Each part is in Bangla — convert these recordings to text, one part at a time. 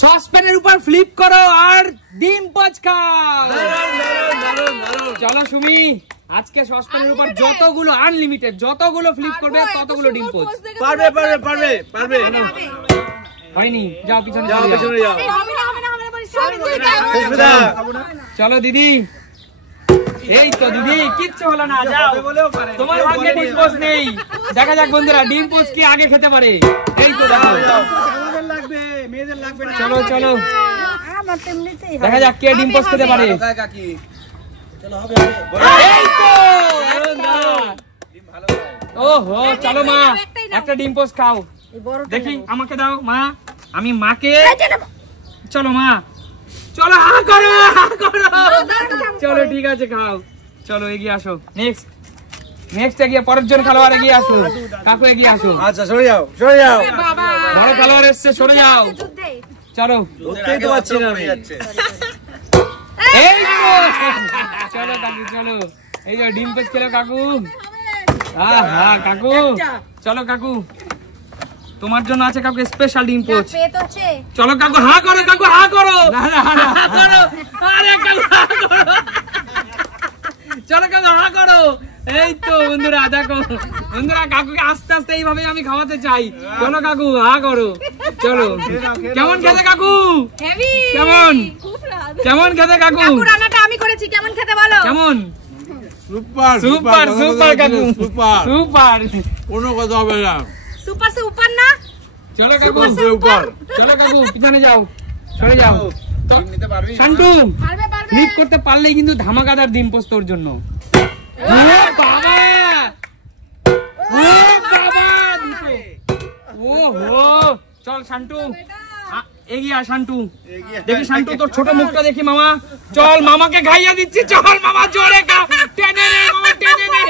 সসপ্যানের উপর ফ্লিপ করো আর ডিম পোচ খাও। চলো সুমি, আজকে সসপ্যানের উপর যতগুলো আনলিমিটেড যতগুলো ফ্লিপ করবে ততগুলো ডিম পোচ। পারবে পারবে পারবে পারবে। হয়নি, যাও পিছনে যাও, পিছনে যাও। চলো দিদি, এই তো দিদি কিচ্ছু হলো না, যাও। তোমার ভাগ্যে ডিম পোচ নেই। দেখা যাক বন্ধুরা ডিম পোচ কি আগে খেতে পারে। এই তো দেখো, চলো চলো দেখা যাক কে ডিম পোচ খেতে পারে। এই তো ওহো, চলো মা একটা ডিম পোচ খাও। দেখি আমাকে দাও মা, আমি মাকে। চলো মা, চলো হা করো হা করো। চলো ঠিক আছে খাও, চলো এগিয়ে আসো। নেক্সট এগিয়ে পরের জন খেলোয়াড় এগিয়ে আসো। কাকু এগিয়ে আসো। আচ্ছা সরে যাও সরে যাও। বড় খেলোয়াড় এসছে, সরে যাও। চলো ধরতেই তো পারছি না। এই চলো কাকু চলো, এই যে ডিম পোচ খেলো কাকু। হ্যাঁ কাকু, চলো কাকু তোমার জন্য আছে কাকু স্পেশাল ডিম পোচ। চলো কাকু হা করো, কাকু হা করো। আরে কাকু হা করো, চলো কাকু হা করো। এই তো বন্ধুরা দেখো, বন্ধুরা কাকুকে আস্তে আস্তে এইভাবে আমি খাওয়াতে চাই। চলো কাকু হা করো। চলো কেমন খেতে কাকু? কেমন কেমন খেতে কাকু? রান্নাটা আমি করেছি, কেমন খেতে বলো? কেমন? সুপার সুপার সুপার কাকু, সুপার সুপার, কোনো কথা হবে না। সুপার সে উপর না। চলো কাকু সুপার। চলো কাকু পিছনে যাও, সরে যাও। শান্টু ফ্লিপ করতে পারলেই কিন্তু ধামাকাদার ডিম পোচ তোর জন্য। ও বাবা, ও বাবা, ওহো। চল শান্টু এগিয়ে আয়। শান্টু দেখি, শান্টু তোর ছোট মুখটা দেখি মামা। চল মামাকে খাইয়া দিচ্ছি, চল মামা জোরে খা। টেনে নে মামা, টেনে নে,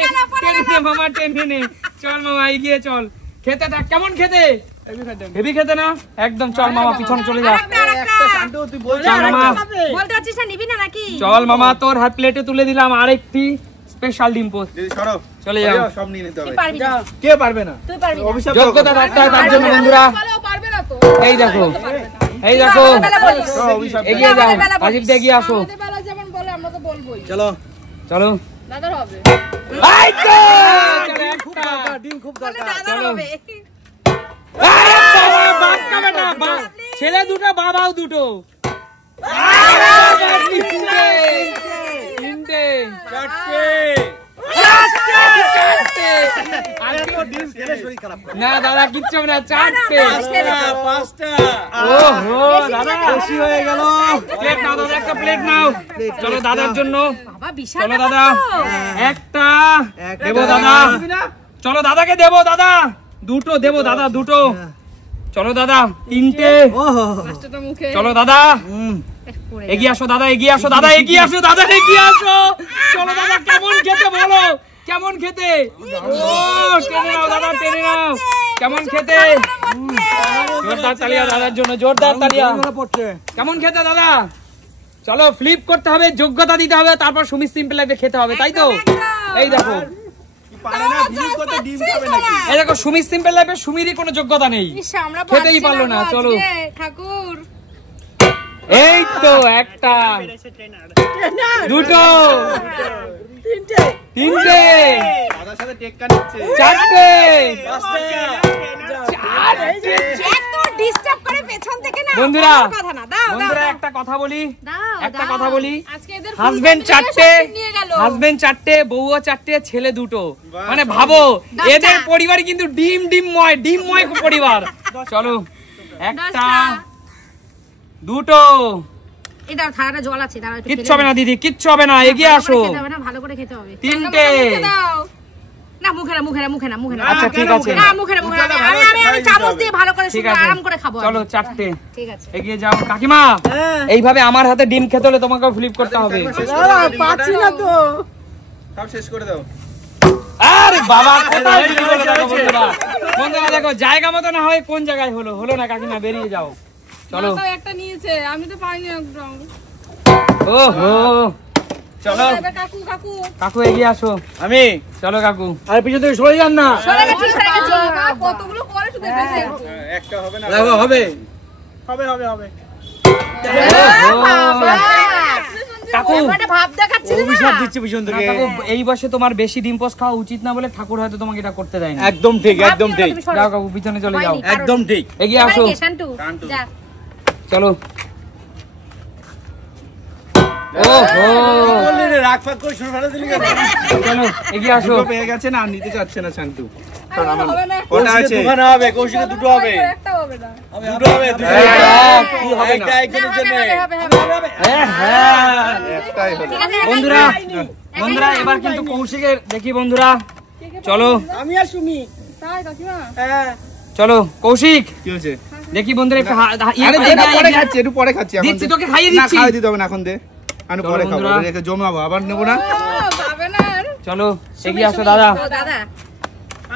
টেনে নে মামা, টেনে নে। চল মামা এগিয়ে চল, খেতে থাক। কেমন খেতে? হেভি খেতে না একদম। চল মামা পিছনে চলে যা। চল মামা, বলতে আছিস না নিবি না নাকি? চল মামা তোর হাত প্লেটে তুলে দিলাম আরেকটি স্পেশাল ডিম পোচ। চলে যাও। সব নিয়ে নিতে হবে। পারবি না। কে পারবে না? তুই পারবি না। অভিশাপ যোগ্যতা রাখতে হয় তার জন্য বন্ধুরা। পারবে না তো। এই দেখো, এই দেখো, এগিয়ে যাও। রাজীব দে এগিয়ে আসো। আমাদের বেলা যেমন বলে আমরা তো বলবোই। চলো চলো দাদার হবে। এই তো চলো একটা ডিম খুব বলে দরকার। দাদার হবে। আরে বাবা, বাপ খাবে না, ছেলে দুটো বাবাও দুটো। তিনটে তিনটে চারটে। চারটে। ডিম খেলে শরীর খারাপ করে। না দাদা কিচ্ছু হবে না, চারটে। পাঁচটা। ওহো দাদা বেশি হয়ে গেল। প্লেট নাও দাদা, একটা প্লেট নাও। চলো দাদার জন্য। বাবা বিশাল চলো দাদা একটা দেবো একটা। দাদা। চলো দাদাকে দেবো দাদা, দুটো দেবো দাদা, দুটো। চলো দাদা তিনটে। পাঁচটা মুখে। চলো দাদা এগিয়ে আসো, দাদা এগিয়ে আসো, দাদা এগিয়ে আসো, দাদা এগিয়ে আসো। চলো দাদা কেমন খেতে বলো, কেমন খেতে? ও টেনে নাও দাদা, টেনে নাও। কেমন খেতে? জোরদার তালিয়া দাদার জন্য, জোরদার তালিয়া। কেমন খেতে দাদা? চলো ফ্লিপ করতে হবে, যোগ্যতা দিতে হবে, তারপর সুমি সিম্পল লাইফে খেতে হবে, তাই তো? এই দেখো, এই দেখো সুমি সিম্পল লাইফে সুমিরই কোনো যোগ্যতা নেই, খেতেই পারলো না। চলো ঠাকুর, এই তো একটা, দুটো, তিনটে, চারটে, বন্ধুরা বন্ধুরা একটা কথা বলি, একটা কথা বলি। হাজবেন্ড চারটে, হাজবেন্ড চারটে, বউও চারটে, ছেলে দুটো। মানে ভাবো এদের পরিবার কিন্তু ডিমময় পরিবার। চলো একটা, দুটো, কিচ্ছু হবে না দিদি, কিচ্ছু হবে না, এগিয়ে আসো। ভালো করে খেতে হবে। তিনটে, না মুখে না, মুখে না, মুখে না, মুখে না। আচ্ছা ঠিক আছে, না মুখে না, মুখে না। আমি চামচ দিয়ে ভালো করে ঠিক শুধু আছে, আরাম করে খাবো। চলো চারটে, ঠিক আছে, এগিয়ে যাও। কাকিমা এইভাবে আমার হাতে ডিম খেতে হলে তোমাকে ফ্লিপ করতে হবে। পাচ্ছি না তো, সব শেষ করে দাও। আরে বাবা কোথায় বিলি বলে দেখো বন্ধুরা, বন্ধুরা দেখো জায়গা মতো না হয় কোন জায়গায় হলো, হলো না কাকিমা, বেরিয়ে যাও। চলো একটা নিয়েছে, আমি তো পাইনি একদম। ওহো চলো কাকু, কাকু কাকু এগিয়ে আসো। আমি চলো কাকু, আর পিছন থেকে সরে যান না। সরে গেছি, সরে গেছি। কতগুলো করে শুধু এসেছে। একটা হবে না, দেখো হবে, হবে হবে হবে। কাকু ভাব দেখাচ্ছিস অভিশাপ দিচ্ছে পিছন না, থেকে। কাকু, এই বয়সে তোমার বেশি ডিম পোস্ট খাওয়া উচিত না বলে ঠাকুর হয়তো তোমাকে এটা করতে দেয়নি। একদম ঠিক, একদম ঠিক, যাও কাকু, পিছনে চলে যাও, একদম ঠিক। এগিয়ে আসো, শান্তু যা চলো। ওহো, বললি রে, রাগ ফাগ করে শুরু করে দিলি কেন? চলো এগিয়ে আসো। দুটো পেয়ে গেছে না, নিতে চাচ্ছে না শান্তু। হবে না কটা আছে? দুখানা হবে, কৌশিকে দুটো হবে। একটা হবে না দুটো হবে, দুটো এই, হবে। কি হবে না? একটা একজনের জন্য। হ্যাঁ, একটাই হলো। বন্ধুরা বন্ধুরা এবার কিন্তু কৌশিকের দেখি বন্ধুরা, চলো আমি আর সুমি। তাই কাকিমা হ্যাঁ চলো কৌশিক কি হয়েছে? দেখি বন্ধুরা একটু আরে দে, পরে খাচ্ছি, একটু পরে খাচ্ছি। এখন দিচ্ছি, দে। তোকে খাইয়ে না, দিচ্ছি। খাইয়ে দিতে হবে না, এখন দে। আমি চলো পরে খাবো, বন্ধুরা। রেখে জমাবো, আবার নেবো না। হবে না আর চলো এগিয়ে আসো দাদা। ও দাদা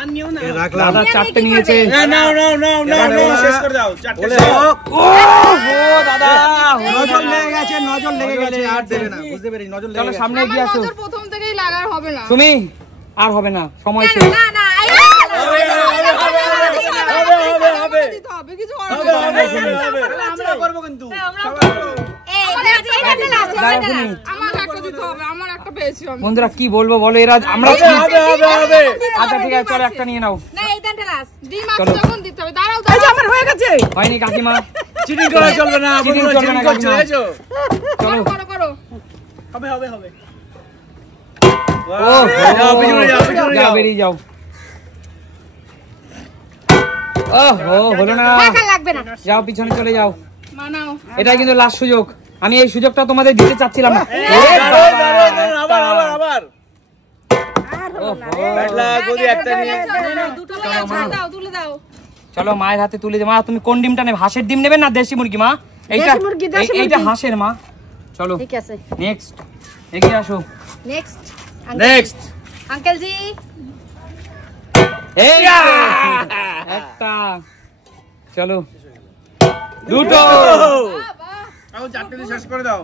আমিও না। রাখলাম। দাদা চারটে নিয়েছে। না, নাও, নাও, নাও, নাও, নাও। শেষ করে দাও, চারটে শেষ। ও দাদা, নজর লেগে গেছে, নজর লেগে গেছে, আর দেবে না, বুঝতে পেরেছি, নজর লেগে চলো গেছে। সামনে এগিয়ে আসো। নজর প্রথম থেকেই লাগার হবে না তুমি আর হবে না, সময় শেষ। না না হবে। দিতে হবে কিছু আমরা করবো কিন্তু। আমার একটা দিতে হবে আমার একটা পেয়েছি আমি বন্ধুরা কি বলবো বলো, এরা আমরা হবে, হবে, হবে। আচ্ছা ঠিক আছে, চলো একটা নিয়ে নাও। না এই দেনটা লাস্ট ডিম চলো। আছে যখন দিতে হবে দাঁড়াও এই যে দাঁড়াও আমার হয়ে গেছে। হয়নি কাকিমা, চিটিং করা চলবে না, চিটিং বন্ধুরা, চলবে না, চিটিং করছে, কাকিমা। দেখেছো? চলো। করো করো হবে হবে হবে। ও যাও, পিছনে যাও, পিছনে যাও, যাও। বেরিয়ে যাও। ওহো, হলো না, টাকা লাগবে না যাও পিছনে চলে যাও। মানাও এটা কিন্তু লাস্ট সুযোগ, আমি এই সুযোগটা তোমাদের দিতে চাচ্ছিলাম না। দাঁড়াও, দাঁড়াও, দাঁড়াও, আবার, আবার, আবার। ওহো। ব্যাট লাগ, ওদি একটা নিয়ে। দুটো লাগা দাও তুলে দাও চলো মায়ের হাতে তুলে দে। মা তুমি কোন ডিমটা নেবে, হাঁসের ডিম নেবে না দেশি মুরগি? মা এইটা, দেশি মুরগি, দেশি এইটা মুরগি। হাঁসের। মা চলো ঠিক আছে নেক্সট, এগিয়ে আসো। Next next. আঙ্কেল জি এই একটা, চলো দুটো। আও চারটে দিয়ে শেষ করে দাও।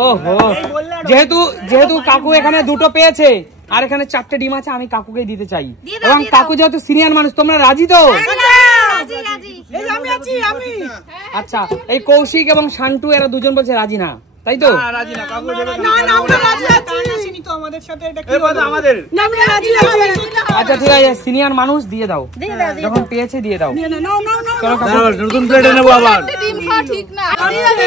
ওহো, যেহেতু কাকু এখানে দুটো পেয়েছে আর এখানে চারটে ডিম আছে, আমি কাকুকে দিতে চাই। দিয়ে দাও, এবং দিয়ে দাও। কাকু যেহেতু সিনিয়র মানুষ, তোমরা রাজি তো? রাজি রাজি এই যে আমি আছি আমি। আচ্ছা, এই কৌশিক এবং শান্তু এরা দুজন বলছে রাজি না, তাই তো? না, রাজি না, কাকু দেবে না না আমরা রাজি আছি। আসেনি তো আমাদের সাথে এটা কি এই বাদ হলো? আমাদের। না আমরা রাজি আছি। আচ্ছা ঠিক আছে, সিনিয়র মানুষ দিয়ে দাও, দিয়ে দাও যখন পেয়েছে দিয়ে দাও। না না না না। চলো কাকু, দাঁড়াও, নতুন প্লেটে নেবো আবার। ডিম খাওয়া ঠিক না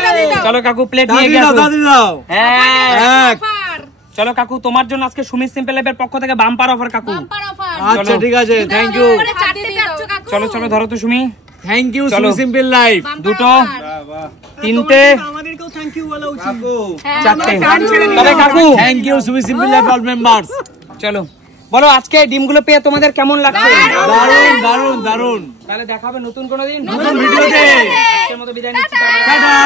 দাদি দাও চলো কাকু প্লেট নিয়ে দাদি গিয়ে দাও, আসো। দাদি দাও। হ্যাঁ, এক। অফার চলো কাকু, তোমার জন্য আজকে সুমিত সিম্পল লাইফের পক্ষ থেকে বাম্পার অফার কাকু। বাম্পার অফার আচ্ছা ঠিক আছে, থ্যাংক ইউ, চারটে পাচ্ছ কাকু চলো চলো ধরো তো সুমি, থ্যাংক ইউ চলো। Simple life. দুটো, তিনটে, আমাদেরকেও থ্যাংক ইউ বলা উচিত। কাকু চারটে। ফ্যান ছেড়ে দিলাম। তবে কাকু thank you Sumi simple life all members. চলো বলো, আজকে ডিমগুলো পেয়ে তোমাদের কেমন লাগছে? দারুন, দারুন, দারুন। তাহলে দেখাবে নতুন কোনো দিন নতুন ভিডিওতে। আজকের মতো বিদায় নিচ্ছি। টাটা।